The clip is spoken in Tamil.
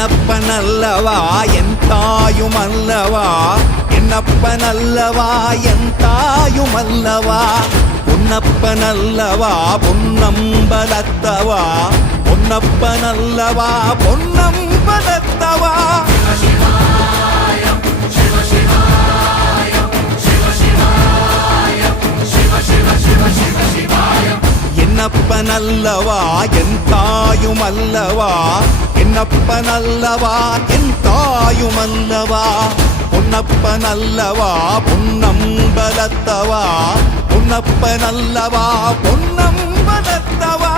என்னப்பனல்லவா என் தாயுமல்லவா, என்னப்பனல்லவா என் தாயுமல்லவா, பொன்னப்பனல்லவா பொன்னம்பலத்தவா, பொன்னப்பனல்லவா பொன்னம்பலத்தவா. என்னப்பனல்லவா என் தாயுமல்லவா, என்னப்பனல்லவா என் தாயுமல்லவா, பொன்னப்பனல்லவா பொன்னம்பலத்தவா, பொன்னப்பனல்லவா பொன்னம்பலத்தவா.